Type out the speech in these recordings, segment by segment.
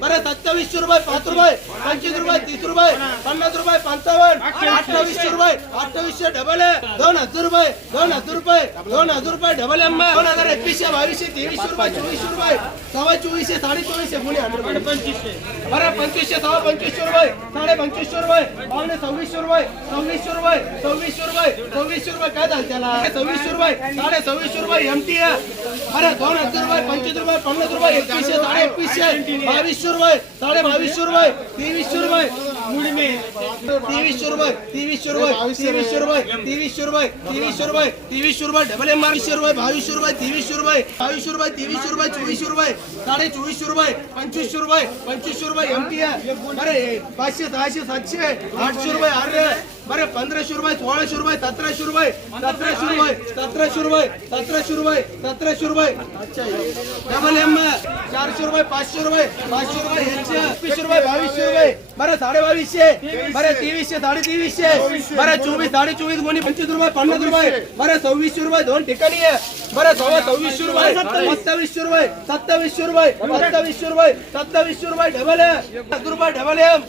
बरं सत्तावीसशे रुपये पाच रुपये पंचवीस रुपये तीस रुपये पन्नास रुपये पंचावन्न अठ्ठावीसशे रुपये अठ्ठावीसशे डबल आहे दोन हजार रुपये दोन हजार रुपये दोन हजार रुपये डबल एम दोन हजार एकवीसशे बावीसशे तेवीसशे रुपये चोवीसशे रुपये सव्वा चोवीसशे साडे चोवीसशे गुणे हंड्रेड पंचवीसशे बरं पंचवीसशे सव्वा पंचवीसशे रुपये साडे पंचवीसशे रुपये पावणे सव्वीसशे रुपये सव्वीसशे रुपये सव्वीसशे रुपये सव्वीसशे रुपये काय झालं त्याला? सव्वीसशे रुपये साडे सव्वीसशे रुपये एम टी बरं दोन हजार रुपये पंचवीस रुपये पन्नास रुपये एकवीसशे साडे एकवीसशे बावीसशे रुपये साडे बावीसशे रुपये तेवीसशे रुपये. तेवीसशे रुपये तेवीसशे रुपये तेवीसशे रुपये तेवीसशे रुपये तेवीसशे रुपये तेवीसशे रुपये डबल एम बावीसशे रुपये बावीसशे रुपये तेवीसशे रुपये बावीसशे रुपये तेवीसशे रुपये चोवीसशे रुपये साडे चोवीसशे रुपये पंचवीसशे रुपये पंचवीसशे रुपये एम टी बरे पाचशे सहाशे सातशे आठशे रुपये अरे बरं पंधराशे रुपये सोळाशे रुपये सतराशे रुपये सतराशे रुपये सतराशे रुपये सतराशे रुपये सतराशे रुपये. डबल एम चारशे रुपये पाचशे रुपये पाचशे रुपये एकशे एकवीसशे रुपये बावीसशे रुपये. बरं साडे बावीसशे बरं तेवीसशे साडे तेवीसशे बरं चोवीस साडे चोवीस कोणी पंचवीस रुपये पन्नास रुपये. बरं सव्वीसशे रुपये दोन ठिकाणी आहे. बरं सव्वा सव्वीसशे रुपये सत्तावीसशे रुपये सत्तावीसशे रुपये सत्तावीसशे रुपये सत्तावीसशे रुपये डबल एम रुपये डबल एम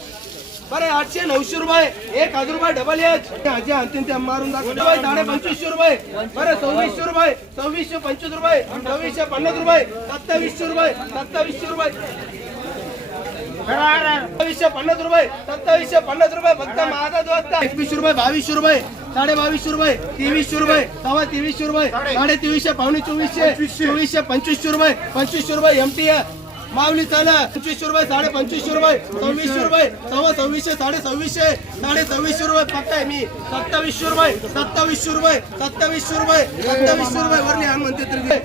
बरं आठशे नऊशे रुपये. एक हजार रुपये डबल एच आजी आणतील ते मारून रुपये साडे पंचवीसशे रुपये. बरं सव्वीसशे रुपये. सव्वीसशे पंचवीस रुपये. सव्वीसशे पन्नास रुपये. सत्तावीसशे रुपये. सत्तावीसशे रुपये. सत्तावीसशे पन्नास रुपये. सत्तावीसशे पन्नास रुपये. फक्त माझा जो असता एकवीसशे रुपये बावीसशे रुपये. साडे बावीसशे रुपये. तेवीसशे रुपये. सव्वा तेवीसशे रुपये. साडे तेवीसशे पावणे चोवीसशे. चोवीसशे पंचवीसशे रुपये. पंचवीसशे रुपये एम मावली माऊली पंचवीसशे रुपये साडे पंचवीसशे रुपये सव्वीसशे रुपये सव्वा सव्वीसशे साडे सव्वीसशे साडे सव्वीसशे रुपये फक्त आहे मी. सत्तावीसशे रुपये सत्तावीसशे रुपये सत्तावीसशे रुपये सत्तावीसशे रुपये वरली आण म्हणते तरी रुपये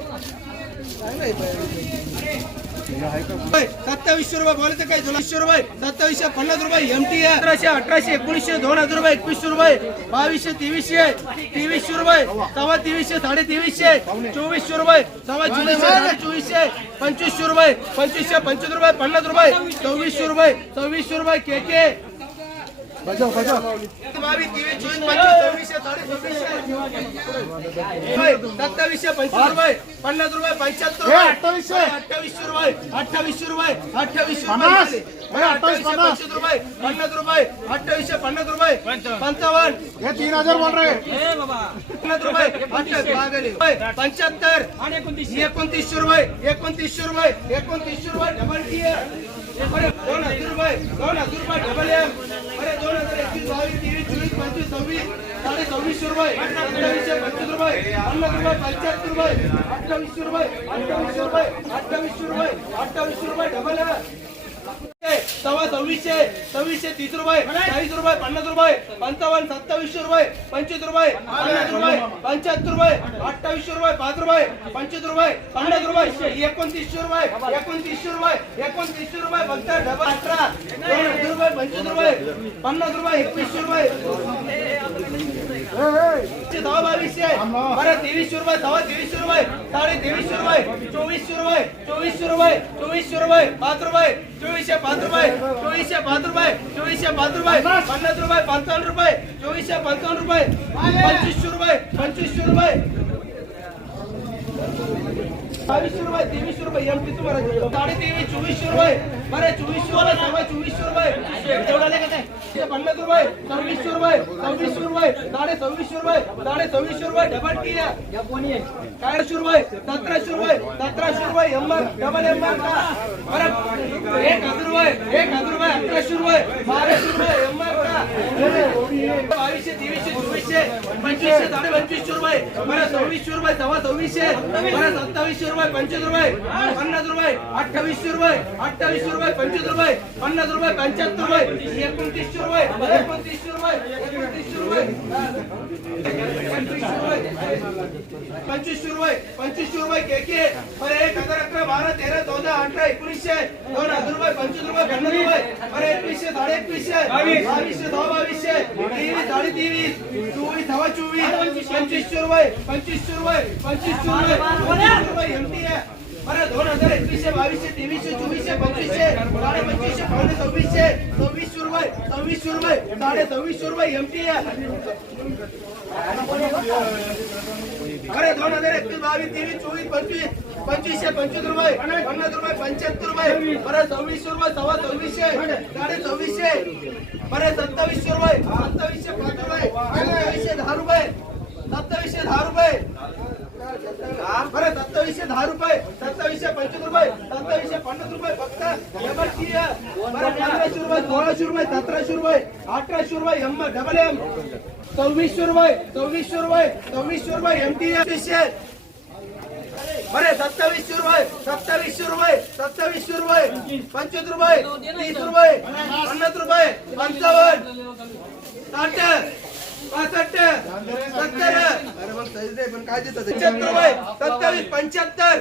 सत्तावीसशे रुपये बोलायचं काय सोळाशे रुपये सत्तावीसशे पन्नास रुपये एम टी अठराशे अठराशे एकोणीसशे दोन हजार रुपये एकवीसशे रुपये बावीसशे तेवीसशे तेवीसशे रुपये सव्वा तेवीसशे साडे तेवीसशे चोवीसशे रुपये सव्वा चोवीसशे चोवीसशे पंचवीसशे रुपये पंचवीसशे पंचवीस रुपये पन्नास रुपये सव्वीसशे रुपये सव्वीसशे रुपये के के सव्वीसशे रुपये, सत्तावीसशे पंचवीस रुपये पन्नास रुपये पंच्याहत्तर रुपये अठ्ठावीसशे अठ्ठावीसशे रुपये अठ्ठावीसशे रुपये अठ्ठावीसशे रुपये अठ्ठावीसशे पंचवीस रुपये पन्नास रुपये अठ्ठावीसशे पन्नास। रुपये पंचावन्न ये तीन हजार बोल रहे पन्नास रुपये अठ्ठावीस पंच्याहत्तर एकोणतीसशे रुपये एकोणतीसशे रुपये एकोणतीसशे रुपये डबल टी दोन हजार रुपये दोन हजार रुपये डबल एम बरे दोन हजार एकवीस बावीस तेवीस चोवीस पंचवीस सव्वीस साडे सव्वीसशे रुपये अठ्ठावीसशे पंचवीस रुपये पन्नास रुपये पंच्याहत्तर रुपये अठ्ठावीसशे रुपये अठ्ठावीसशे रुपये अठ्ठावीसशे रुपये अठ्ठावीसशे रुपये डबल एम सव्वा सव्वीसशे सव्वीसशे तीस रुपये चाळीस रुपये पन्नास रुपये पंचावन्न सत्तावीसशे रुपये पंचवीस रुपये पन्नास रुपये पंच्याहत्तर रुपये अठ्ठावीसशे रुपये पाच रुपये पंचवीस रुपये पन्नास रुपये एकोणतीसशे रुपये एकोणतीसशे रुपये एकोणतीसशे रुपये फक्त डबल अठरा रुपये पंचवीस रुपये पन्नास रुपये एकवीसशे रुपये. दहा बावीसशे बरं तेवीसशे रुपये दहा तेवीसशे रुपये साडे तेवीसशे रुपये चोवीसशे रुपये चोवीसशे रुपये चोवीसशे रुपये पाच रुपये चोवीसशे पाच रुपये चोवीसशे पाच रुपये चोवीसशे पाच रुपये पन्नास रुपये पंचावन्न रुपये चोवीसशे पंचावन्न रुपये पंचवीसशे रुपये पंचवीसशे रुपये. बावीसशे रुपये तेवीसशे रुपये एम टी तुम्हाला साडे तेवीस चोवीसशे रुपये बरं चोवीसशे रुपये सव्वा चोवीसशे रुपये. तेवढा काय ते पन्नास रुपये? सव्वीसशे रुपये सव्वीसशे रुपये साडे सव्वीसशे रुपये साडे सव्वीसशे रुपये डबल टी कायशे रुपये सतराशे रुपये सतराशे रुपये एंबर डबल एंबर बरं. एक हजार रुपये एक हजार रुपये अकराशे रुपये बाराशे रुपये एंबर बावीसशे तेवीसशे चोवीसशे पंचवीसशे साडे पंचवीसशे रुपये. बरं सव्वीसशे रुपये सव्वा सव्वीसशे. बरं सत्तावीसशे रुपये पंचवीस रुपये. पन्नास रुपये अठ्ठावीसशे रुपये. अठ्ठावीसशे रुपये पंचवीस रुपये. पन्नास रुपये पंच्याहत्तर रुपये. एकोणतीसशे रुपये एकोणतीसशे रुपये एकोणतीसशे रुपये. पंचवीसशे रुपये. पंचवीसशे रुपये के के. बरं एक हजार अकरा बारा तेरा चौदा अठरा एकोणीसशे दोन हजार रुपये पंचवीस रुपये पन्नास रुपये बरं एकवीसशे साडे एकवीसशे बावीसशे दहा बावीसशे तेवीस साडे तेवीस चोवीस सव्वा चोवीस पंचवीसशे रुपये पंचवीसशे रुपये पंचवीसशे रुपये पंचवीसशे रुपये एमटी आहे बरं दोन हजार एकवीसशे बावीसशे तेवीसशे चोवीसशे पंचवीसशे साडे पंचवीसशे पावणे सव्वीसशे सव्वीसशे रुपये सव्वीस सव्वीसशे रुपये साडे सव्वीसशे रुपये एमटी अरे दोन हजार एकवीस बावीस तेवीस चोवीस पंचवीस पंचवीसशे पंचवीस रुपये पन्नास रुपये पंच्याहत्तर रुपये परत सव्वीसशे रुपये सव्वा सव्वीसशे साडे सव्वीसशे परत सत्तावीसशे रुपये सत्तावीसशे पाच रुपये सत्तावीसशे दहा रुपये सत्तावीसशे दहा रुपये बरं सत्तावीसशे दहा रुपये सत्तावीसशे पंचवीस रुपये सत्तावीसशे पन्नास रुपये फक्त एमआरटी बरं पंधराशे रुपये सोळाशे रुपये सतराशे रुपये अठराशे रुपये एम डबल एम सव्वीसशे रुपये सव्वीसशे रुपये सव्वीसशे रुपये एम टी बरे सत्तावीसशे रुपये सत्तावीसशे रुपये सत्तावीसशे रुपये पंचवीस रुपये तीस रुपये पन्नास रुपये पंचावन्न साठ पासष्ट सत्तर. पण काय देतात? पंच्याहत्तर रुपये सत्तावीस पंच्याहत्तर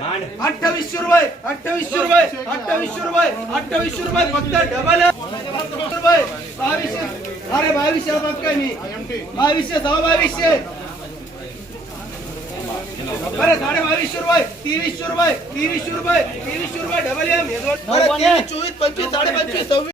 अठ्ठावीसशे रुपये अठ्ठावीसशे रुपये अठ्ठावीसशे रुपये अठ्ठावीसशे रुपये फक्त डबल रुपये बावीसशे अरे बावीसशे बघ काय मी. बावीसशे सहा बावीसशे बरं साडे बावीसशे रुपये तेवीसशे रुपये तेवीसशे रुपये तेवीसशे रुपये डबल एम चोवीस पंचवीस साडे पंचवीस सव्वीस.